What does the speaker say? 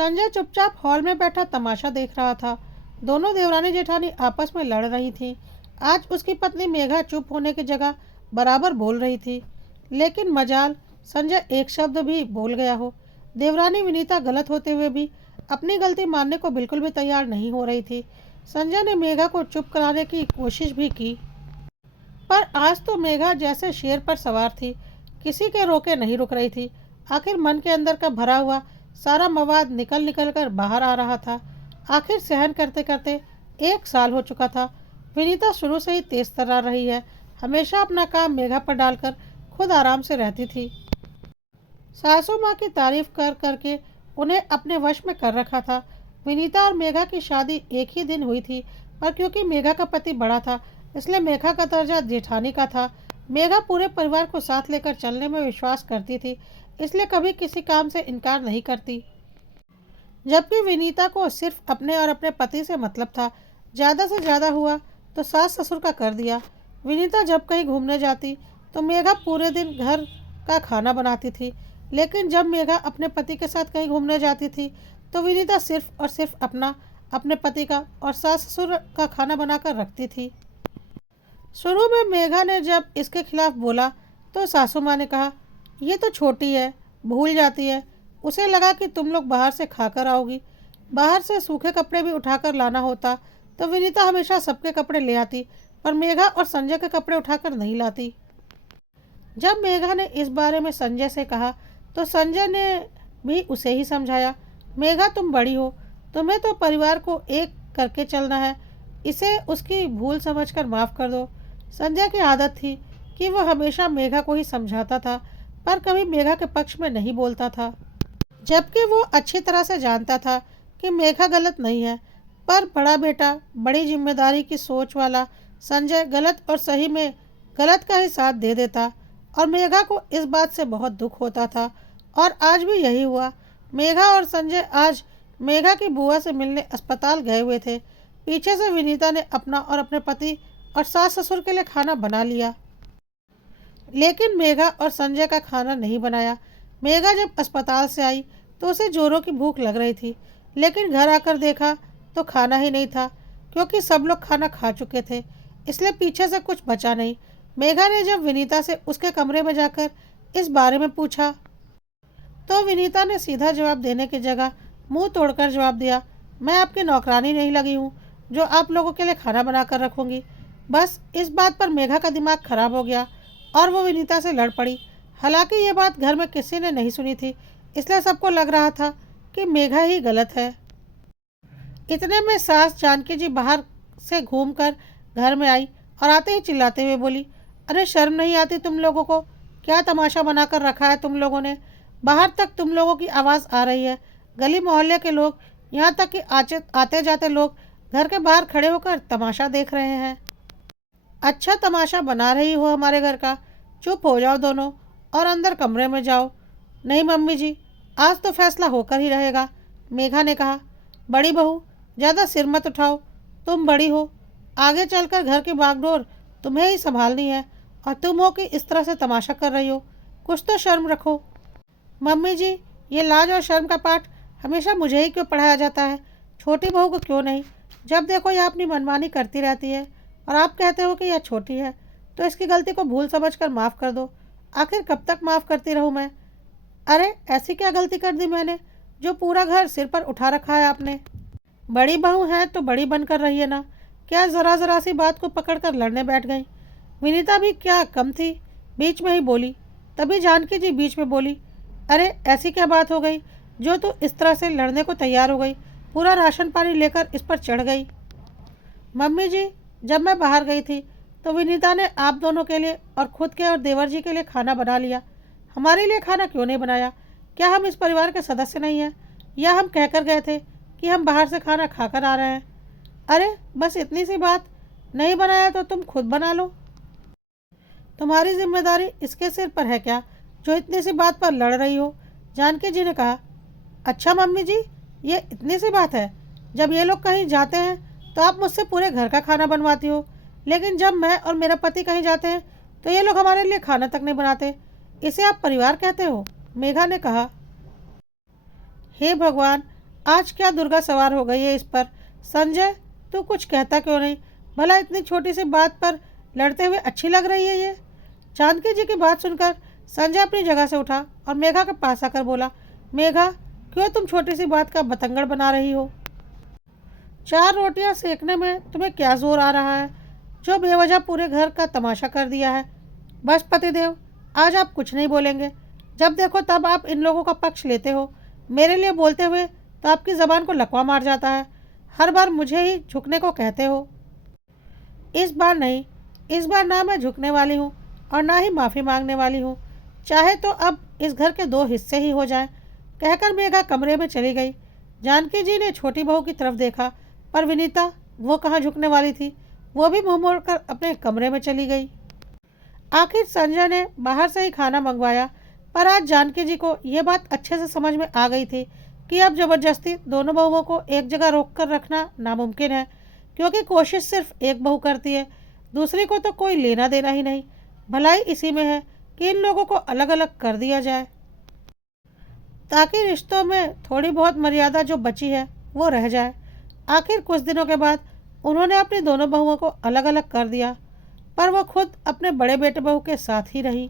संजय चुपचाप हॉल में बैठा तमाशा देख रहा था। दोनों देवरानी जेठानी आपस में लड़ रही थीं। आज उसकी पत्नी मेघा चुप होने की जगह बराबर बोल रही थी, लेकिन मजाल संजय एक शब्द भी बोल गया हो। देवरानी विनीता गलत होते हुए भी अपनी गलती मानने को बिल्कुल भी तैयार नहीं हो रही थी। संजय ने मेघा को चुप कराने की कोशिश भी की, पर आज तो मेघा जैसे शेर पर सवार थी, किसी के रोके नहीं रुक रही थी। आखिर मन के अंदर का भरा हुआ सारा मवाद निकल निकल कर बाहर आ रहा था। आखिर सहन करते करते 1 साल हो चुका था। विनीता शुरू से ही तेज तर्रार रही है, हमेशा अपना काम मेघा पर डालकर खुद आराम से रहती थी। सासू माँ की तारीफ कर करके उन्हें अपने वश में कर रखा था। विनीता और मेघा की शादी एक ही दिन हुई थी, पर क्योंकि मेघा का पति बड़ा था, इसलिए मेघा का दर्जा जेठानी का था। मेघा पूरे परिवार को साथ लेकर चलने में विश्वास करती थी, इसलिए कभी किसी काम से इनकार नहीं करती। जबकि विनीता को सिर्फ अपने और अपने पति से मतलब था। ज़्यादा से ज़्यादा हुआ तो सास ससुर का कर दिया। विनीता जब कहीं घूमने जाती तो मेघा पूरे दिन घर का खाना बनाती थी, लेकिन जब मेघा अपने पति के साथ कहीं घूमने जाती थी तो विनीता सिर्फ और सिर्फ अपने पति का और सास ससुर का खाना बनाकर रखती थी। शुरू में मेघा ने जब इसके खिलाफ बोला तो सासू माँ ने कहा, ये तो छोटी है, भूल जाती है। उसे लगा कि तुम लोग बाहर से खाकर आओगी। बाहर से सूखे कपड़े भी उठाकर लाना होता तो विनीता हमेशा सबके कपड़े ले आती, पर मेघा और संजय के कपड़े उठाकर नहीं लाती। जब मेघा ने इस बारे में संजय से कहा तो संजय ने भी उसे ही समझाया, मेघा तुम बड़ी हो, तुम्हें तो परिवार को एक करके चलना है, इसे उसकी भूल समझकर माफ़ कर दो। संजय की आदत थी कि वह हमेशा मेघा को ही समझाता था, पर कभी मेघा के पक्ष में नहीं बोलता था, जबकि वो अच्छी तरह से जानता था कि मेघा गलत नहीं है। पर बड़ा बेटा, बड़ी जिम्मेदारी की सोच वाला संजय गलत और सही में गलत का ही साथ दे देता, और मेघा को इस बात से बहुत दुख होता था। और आज भी यही हुआ। मेघा और संजय आज मेघा की बुआ से मिलने अस्पताल गए हुए थे। पीछे से विनीता ने अपना और अपने पति और सास ससुर के लिए खाना बना लिया, लेकिन मेघा और संजय का खाना नहीं बनाया। मेघा जब अस्पताल से आई तो उसे जोरों की भूख लग रही थी, लेकिन घर आकर देखा तो खाना ही नहीं था, क्योंकि सब लोग खाना खा चुके थे, इसलिए पीछे से कुछ बचा नहीं। मेघा ने जब विनीता से उसके कमरे में जाकर इस बारे में पूछा तो विनीता ने सीधा जवाब देने की जगह मुंह तोड़कर जवाब दिया, मैं आपकी नौकरानी नहीं लगी हूँ जो आप लोगों के लिए खाना बना कर रखूँगी। बस इस बात पर मेघा का दिमाग खराब हो गया और वो विनीता से लड़ पड़ी। हालांकि ये बात घर में किसी ने नहीं सुनी थी, इसलिए सबको लग रहा था कि मेघा ही गलत है। इतने में सास जानकी जी बाहर से घूमकर घर में आई और आते ही चिल्लाते हुए बोली, अरे शर्म नहीं आती तुम लोगों को? क्या तमाशा बनाकर रखा है तुम लोगों ने? बाहर तक तुम लोगों की आवाज़ आ रही है। गली मोहल्ले के लोग, यहाँ तक कि आते जाते लोग घर के बाहर खड़े होकर तमाशा देख रहे हैं। अच्छा तमाशा बना रही हो हमारे घर का? चुप हो जाओ दोनों और अंदर कमरे में जाओ। नहीं मम्मी जी, आज तो फैसला होकर ही रहेगा, मेघा ने कहा। बड़ी बहू, ज़्यादा सिर मत उठाओ, तुम बड़ी हो, आगे चलकर घर की बागडोर तुम्हें ही संभालनी है, और तुम हो कि इस तरह से तमाशा कर रही हो। कुछ तो शर्म रखो। मम्मी जी, ये लाज और शर्म का पाठ हमेशा मुझे ही क्यों पढ़ाया जाता है? छोटी बहू को क्यों नहीं? जब देखो यह अपनी मनमानी करती रहती है, और आप कहते हो कि यह छोटी है, तो इसकी गलती को भूल समझकर माफ़ कर दो। आखिर कब तक माफ़ करती रहूँ मैं? अरे ऐसी क्या गलती कर दी मैंने जो पूरा घर सिर पर उठा रखा है आपने? बड़ी बहू हैं तो बड़ी बनकर रहिए ना। क्या ज़रा ज़रा सी बात को पकड़कर लड़ने बैठ गई? विनीता भी क्या कम थी, बीच में ही बोली। तभी जानकी जी बीच में बोली, अरे ऐसी क्या बात हो गई जो तू इस तरह से लड़ने को तैयार हो गई? पूरा राशन पानी लेकर इस पर चढ़ गई। मम्मी जी, जब मैं बाहर गई थी तो विनीता ने आप दोनों के लिए और खुद के और देवर जी के लिए खाना बना लिया। हमारे लिए खाना क्यों नहीं बनाया? क्या हम इस परिवार के सदस्य नहीं हैं? या हम कहकर गए थे कि हम बाहर से खाना खाकर आ रहे हैं? अरे बस इतनी सी बात, नहीं बनाया तो तुम खुद बना लो। तुम्हारी जिम्मेदारी इसके सिर पर है क्या जो इतनी सी बात पर लड़ रही हो? जानकी जी ने कहा। अच्छा मम्मी जी, ये इतनी सी बात है? जब ये लोग कहीं जाते हैं तो आप मुझसे पूरे घर का खाना बनवाती हो, लेकिन जब मैं और मेरा पति कहीं जाते हैं तो ये लोग हमारे लिए खाना तक नहीं बनाते। इसे आप परिवार कहते हो? मेघा ने कहा। हे भगवान, आज क्या दुर्गा सवार हो गई है इस पर। संजय, तू कुछ कहता क्यों नहीं? भला इतनी छोटी सी बात पर लड़ते हुए अच्छी लग रही है ये। जानकी जी की बात सुनकर संजय अपनी जगह से उठा और मेघा के पास आकर बोला, मेघा, क्यों तुम छोटी सी बात का बतंगड़ बना रही हो? 4 रोटियां सेकने में तुम्हें क्या जोर आ रहा है, जो बेवजह पूरे घर का तमाशा कर दिया है? बस पतिदेव, आज आप कुछ नहीं बोलेंगे। जब देखो तब आप इन लोगों का पक्ष लेते हो। मेरे लिए बोलते हुए तो आपकी ज़बान को लकवा मार जाता है। हर बार मुझे ही झुकने को कहते हो। इस बार नहीं, इस बार ना मैं झुकने वाली हूँ और ना ही माफ़ी मांगने वाली हूँ। चाहे तो अब इस घर के 2 हिस्से ही हो जाएं। कहकर मेघा कमरे में चली गई। जानकी जी ने छोटी बहू की तरफ देखा, पर विनीता, वो कहाँ झुकने वाली थी। वो भी मुंह मोड़कर अपने कमरे में चली गई। आखिर संजय ने बाहर से ही खाना मंगवाया, पर आज जानकी जी को यह बात अच्छे से समझ में आ गई थी कि अब जबरदस्ती दोनों बहुओं को एक जगह रोक कर रखना नामुमकिन है, क्योंकि कोशिश सिर्फ एक बहू करती है, दूसरी को तो कोई लेना देना ही नहीं। भलाई इसी में है कि इन लोगों को अलग अलग कर दिया जाए, ताकि रिश्तों में थोड़ी बहुत मर्यादा जो बची है वो रह जाए। आखिर कुछ दिनों के बाद उन्होंने अपनी दोनों बहुओं को अलग अलग कर दिया, पर वो खुद अपने बड़े बेटे बहू के साथ ही रही।